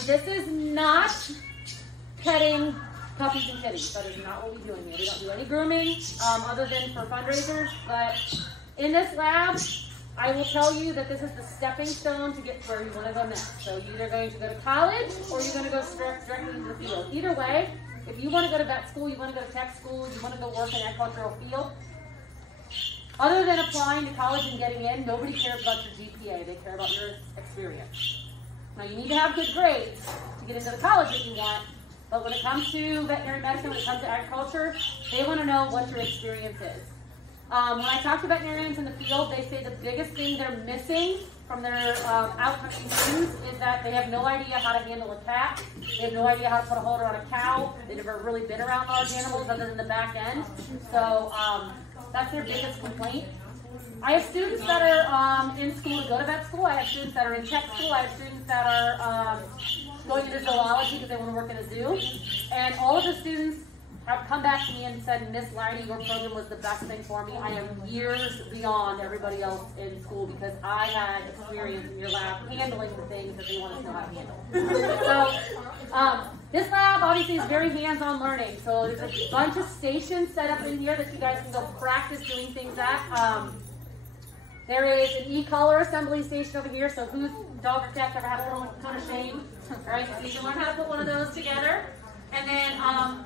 This is not petting puppies and kitties. That is not what we do in here. We don't do any grooming other than for fundraisers. But in this lab, I will tell you that this is the stepping stone to get to where you want to go next. So you're either going to go to college or you're going to go directly into the field. Either way, if you want to go to vet school, you want to go to tech school, you want to go work in agricultural field, other than applying to college and getting in, nobody cares about your GPA. They care about your experience. Now, you need to have good grades to get into the college that you want, but when it comes to veterinary medicine, when it comes to agriculture, they want to know what your experience is. When I talk to veterinarians in the field, they say the biggest thing they're missing from their outcoming students is that they have no idea how to handle a cat. They have no idea how to put a holder on a cow. They've never really been around large animals other than the back end. So that's their biggest complaint. I have students that are in school to go to vet school. I have students that are in tech school. I have students that are going into zoology because they want to work in a zoo. And all of the students have come back to me and said, Miss Leidy, your program was the best thing for me. I am years beyond everybody else in school because I had experience in your lab handling the things that they want us to know how to handle. So this lab obviously is very hands-on learning. So there's a bunch of stations set up in here that you guys can go practice doing things at. There is an e-collar assembly station over here. So whose dog or cat ever had a little ton of shame? Right? So you can learn how to put one of those together. And then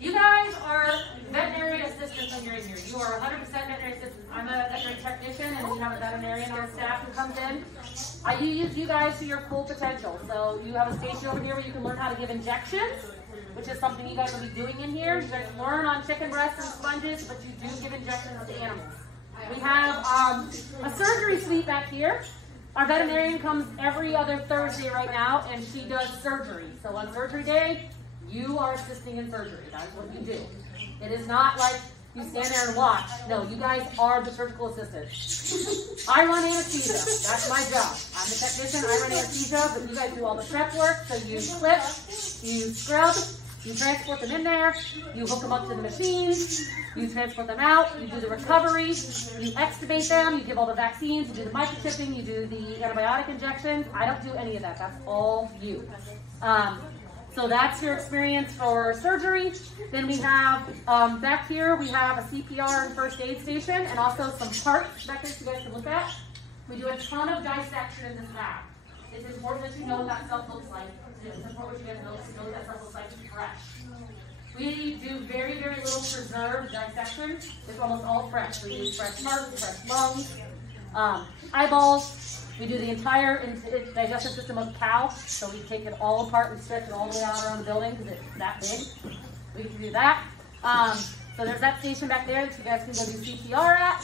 you guys are veterinary assistants when you're in here. You are 100% veterinary assistants. I'm a veterinary technician, and we have a veterinarian on staff who comes in. I use you guys to your full potential. So you have a station over here where you can learn how to give injections, which is something you guys will be doing in here. You guys learn on chicken breasts and sponges, but you do give injections to animals. We have a surgery suite back here. Our veterinarian comes every other Thursday right now, and she does surgery. So on surgery day, you are assisting in surgery. That is what you do. It is not like you stand there and watch. No, you guys are the surgical assistants. I run anesthesia. That's my job. I'm the technician. I run anesthesia, but you guys do all the prep work. So you clip, you scrub, you transport them in there, you hook them up to the machines, you transport them out, you do the recovery, you extubate them, you give all the vaccines, you do the microchipping, you do the antibiotic injections. I don't do any of that. That's all you. So that's your experience for surgery. Then we have, back here, we have a CPR and first aid station and also some parts back there so you guys can look at. We do a ton of dissection in this lab. It's important that you know what that stuff looks like. It's important that you guys know what that stuff looks like fresh. We do very, very little preserved dissection. It's almost all fresh. We use fresh hearts, fresh lungs, eyeballs. We do the entire digestive system of a cow, so we take it all apart, we stretch it all the way out around the building because it's that big. We get to do that. So there's that station back there that you guys can go do CPR at.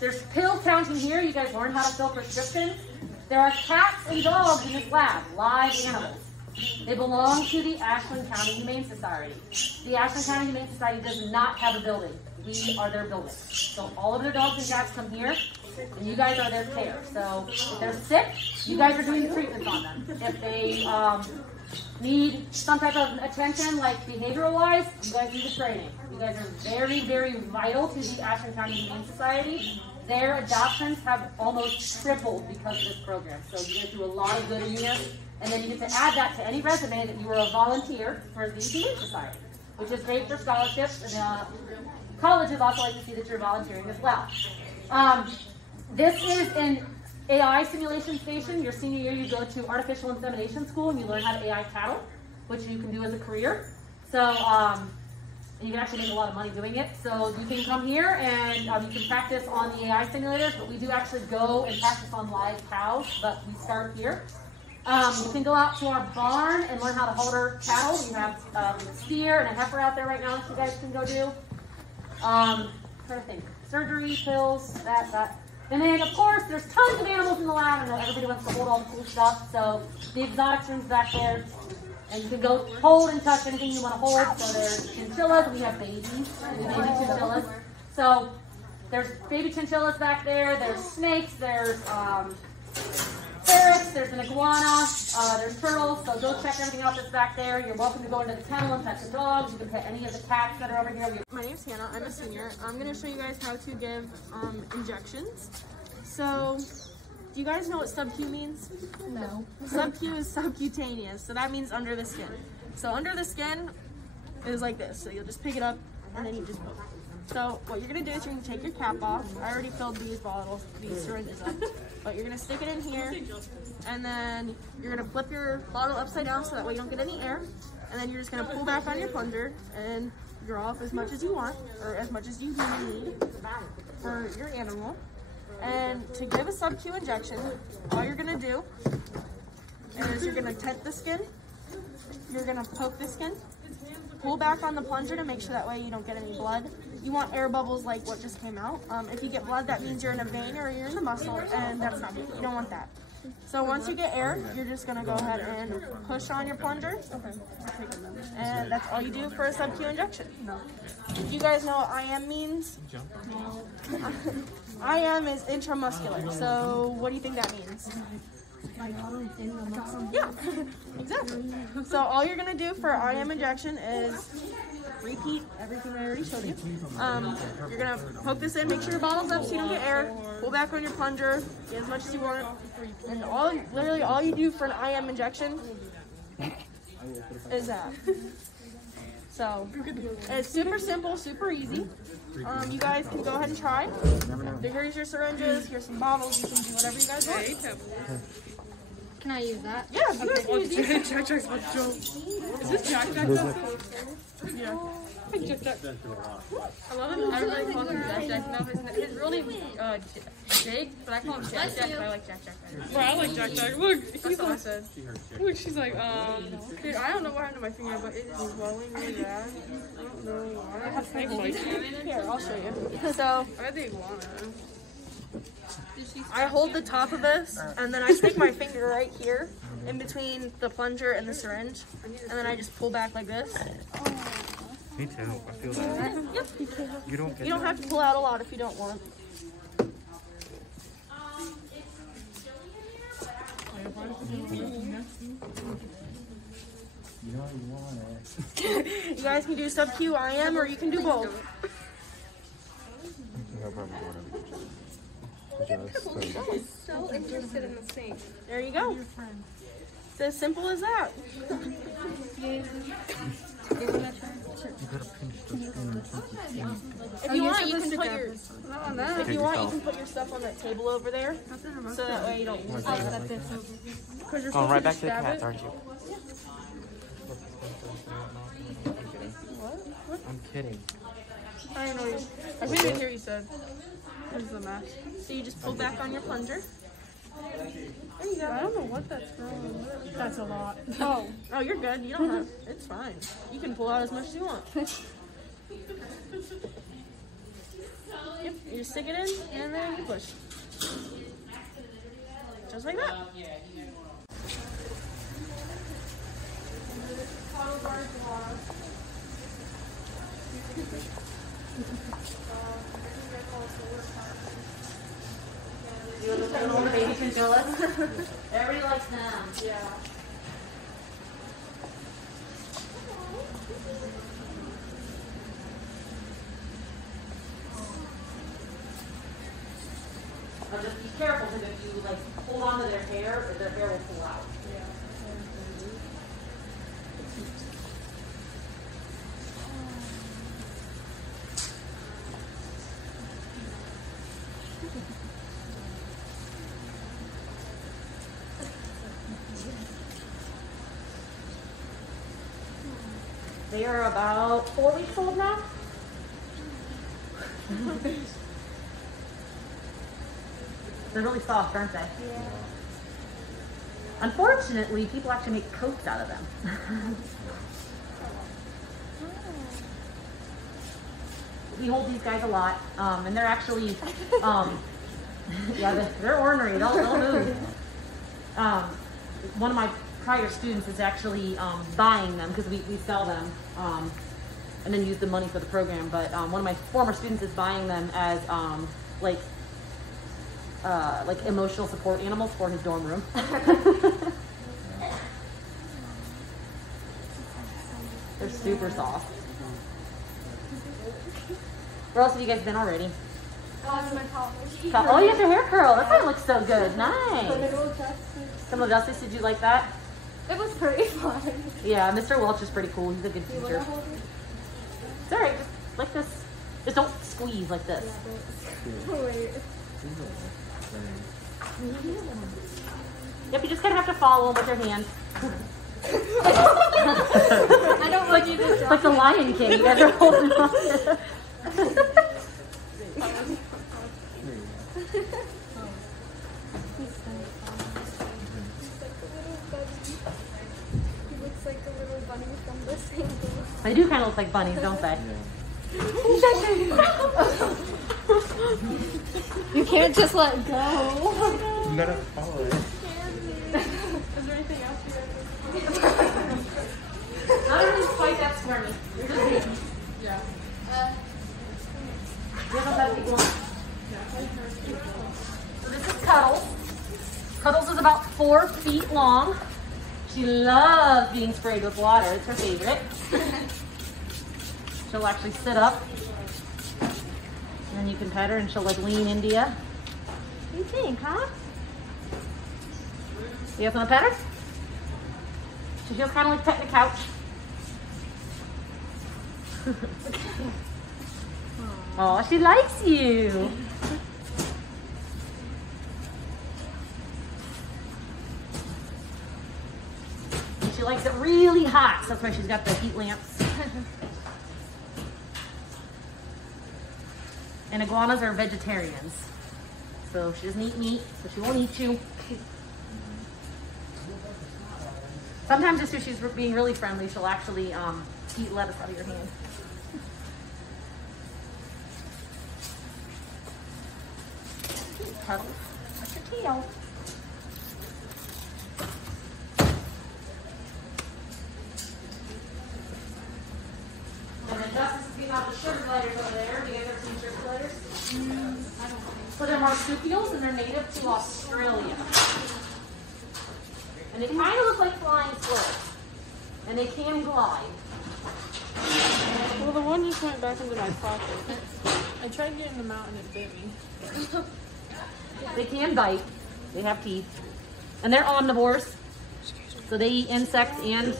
There's pill counting here. You guys learn how to fill prescriptions. There are cats and dogs in this lab, live animals. They belong to the Ashland County Humane Society. The Ashland County Humane Society does not have a building. We are their building. So all of their dogs and cats come here, and you guys are their care. So if they're sick, you guys are doing the treatments on them. If they need some type of attention, like behavioral-wise, you guys do the training. You guys are very, very vital to the Ashland County Humane Society. Their adoptions have almost tripled because of this program. So you guys do a lot of good in here. And then you get to add that to any resume that you were a volunteer for the Humane Society, which is great for scholarships. And colleges also like to see that you're volunteering as well. This is an AI simulation station. Your senior year, you go to artificial insemination school and you learn how to AI cattle, which you can do as a career. So you can actually make a lot of money doing it. So you can come here and you can practice on the AI simulators, but we do actually go and practice on live cows, but we start here. You can go out to our barn and learn how to holder cattle. We have a steer and a heifer out there right now that you guys can go do. Trying to think. Surgery, pills, that. And then, of course, there's tons of animals in the lab, and everybody wants to hold all the cool stuff. So the exotic room's back there, and you can go hold and touch anything you want to hold. So there's chinchillas, and we have babies, baby chinchillas. So there's baby chinchillas back there. There's snakes. There's ferrets. There's an iguana. There's turtles. So go check everything out that's back there. You're welcome to go into the kennel and pet the dogs. You can pet any of the cats that are over here. My name's Hannah. I'm a senior. I'm going to show you guys how to give injections. So Do you guys know what sub-Q means? No. Sub-Q is subcutaneous, so that means under the skin. So under the skin is like this. So you'll just pick it up and then you just poke. So what you're gonna do is you're gonna take your cap off. I already filled these syringes up. But you're gonna stick it in here, and then you're gonna flip your bottle upside down so that way you don't get any air. And then you're just gonna pull back on your plunger and draw off as much as you want, or as much as you need for your animal. And to give a sub-Q injection, all you're gonna do is you're gonna tent the skin, you're gonna poke the skin, pull back on the plunger to make sure that way you don't get any blood. You want air bubbles like what just came out. If you get blood, that means you're in a vein or you're in the muscle, and that's not good. You don't want that. So once you get air, you're just gonna go ahead and push on your plunger. And that's all you do for a sub-Q injection. Do you guys know what IM means? IM is intramuscular. So what do you think that means? Yeah, exactly. So all you're gonna do for IM injection is repeat everything I already showed you. You're gonna poke this in, make sure your bottle's up so you don't get air, pull back on your plunger, get as much as you want, and literally all you do for an IM injection is that. So it's super simple, super easy. You guys can go ahead and try. Here's your syringes, here's some bottles, you can do whatever you guys want. Can I use that? Yeah, you guys can use these. Jack Jack's about to Joe. Is this Jack Jack though? Yeah. Jack Jack. I love him. I really call him Jack Jack. No, his real name is Jake, but I call him Jack Jack, but I like Jack Jack better. Bro, I like Jack Jack. Look, That's what I said. look, she's like, Dude, I don't know what happened to my finger, but it is swelling really bad. I don't know why. Here, I'll show you. So I think iguana. I hold the top of this, and then I stick my finger right here in between the plunger and the syringe, and then I just pull back like this. Me too. I feel that. Yep. You don't get You don't have to pull out a lot if you don't want. You guys can do sub-Q IM, or you can do both. So interested in the same. There you go. It's as simple as that. If you want, you can put your stuff on that table over there, so that way you don't lose it. going right back to the cats, aren't you? What? I'm kidding. I don't know. I didn't hear you said. What is the match? So you just pull back on your plunger. There you go. I don't know what that's from. that's a lot. Oh, you're good. You don't have. It's fine. You can pull out as much as you want. Yep. You just stick it in, and then you push. Just like that. You want to little baby chinchillas? Everybody likes them. Yeah. But just be careful because if you like hold on to their hair will pull out. They are about 4 weeks old now. They're really soft, aren't they? Yeah. Unfortunately, people actually make coats out of them. We hold these guys a lot, and they're actually, yeah, they're ornery. They'll move. One of my prior students is actually buying them because we sell them and then use the money for the program. But one of my former students is buying them as like emotional support animals for his dorm room. They're super soft. Where else have you guys been already? Oh, you got your hair curl. That's why it looks so good. Nice. Some of Justice, did you like that? It was pretty fun. Yeah, Mr. Welch is pretty cool. He's a good teacher. It's alright, just like this. Just don't squeeze like this. Yep, you just kind of have to follow with your hand. I don't like you to It's like the Lion King. You guys are holding on. They do kind of look like bunnies, don't they? You can't just let go. You gotta follow it. Is there anything else you guys Not everything's quite that squirmy. You're just baby. Yeah. You have a big one? So this is Cuddles. Cuddles is about 4 feet long. She loves being sprayed with water. It's her favorite. She'll actually sit up. And then you can pet her and she'll like lean into you. What do you think, huh? You guys want to pet her? She feels kind of like petting a couch. Oh, she likes you. She likes it really hot, so that's why she's got the heat lamps. And iguanas are vegetarians. So she doesn't eat meat, so she won't eat you. Sometimes just if she's being really friendly, she'll actually eat lettuce out of your hand. Cuddle. What's your tail? And then Justice is getting out the sugar gliders over there. Do you guys ever seen sugar gliders? So they're marsupials and they're native to Australia. And they kind of look like flying squirrels. And they can glide. Well, the one just went back into my pocket. I tried getting them out and it bit me. They can bite. They have teeth. And they're omnivores. So they eat insects and...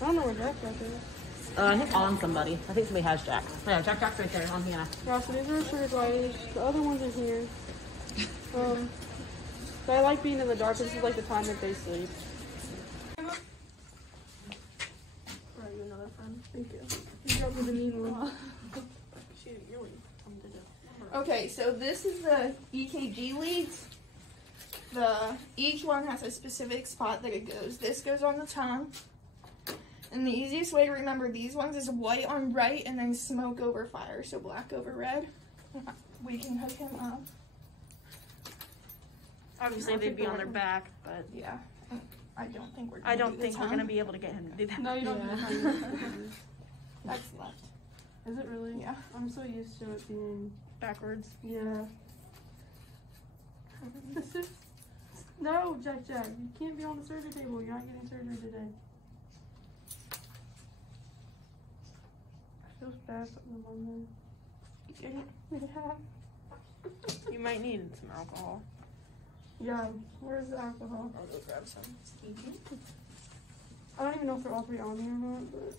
I don't know where Jack is. I think on somebody. I think somebody has Jack. Yeah, Jack's right there on Hannah. Yeah, so these are sugar gliders. The other ones are here. So I like being in the dark. This is like the time that they sleep. Are you another friend? Thank you. You got me the mean one. Okay, so this is the EKG leads. Each one has a specific spot that it goes. This goes on the tongue. And the easiest way to remember these ones is white on right and then smoke over fire. So black over red. We can hook him up. Obviously, they'd be on their back, but Yeah. I don't think we're I don't think we're gonna be able to get him to do that. No, you don't. That's left. Is it really? Yeah. I'm so used to it being Backwards. yeah. No, Jack. You can't be on the surgery table. You're not getting surgery today. I feel bad putting them on there. Yeah. You might need some alcohol. Yeah. Where's the alcohol? I'll go grab some. I don't even know if they're all three on me or not, but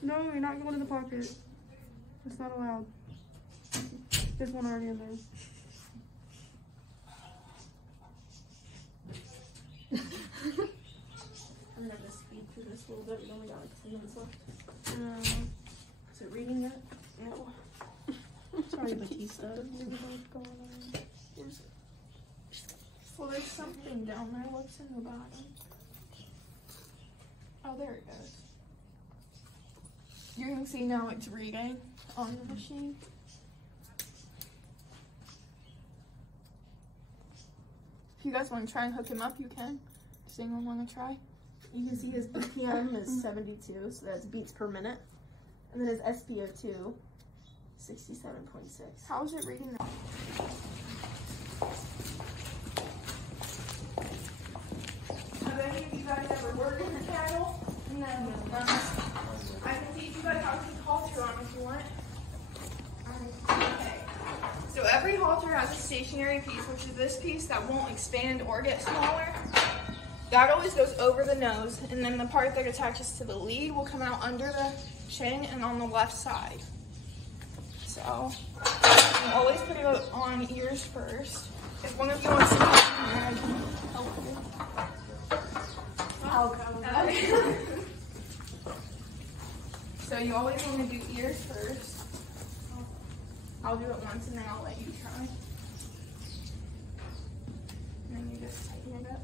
no, you're not going in the pocket. It's not allowed. There's one already in there. I'm gonna just speed through this a little bit. We only got like 10 minutes left. Is it reading yet? No. Sorry, Batista. Well, there's something down there. What's in the bottom? Oh, there it goes. You can see now it's reading on the machine. If you guys want to try and hook him up, you can. Does anyone want to try? You can see his BPM is 72, so that's beats per minute. And then his SpO2, 67.6. How is it reading now? Have any of you guys ever worked in a cattle? No. I can teach you guys how to call through on if you want. every halter has a stationary piece, which is this piece that won't expand or get smaller. That always goes over the nose, and then the part that attaches to the lead will come out under the chin and on the left side. So you always put it on ears first. If one of you wants to do it, I can help you. I'll go. So you always want to do ears first. I'll do it once and then I'll let you try. And then you just tighten it up.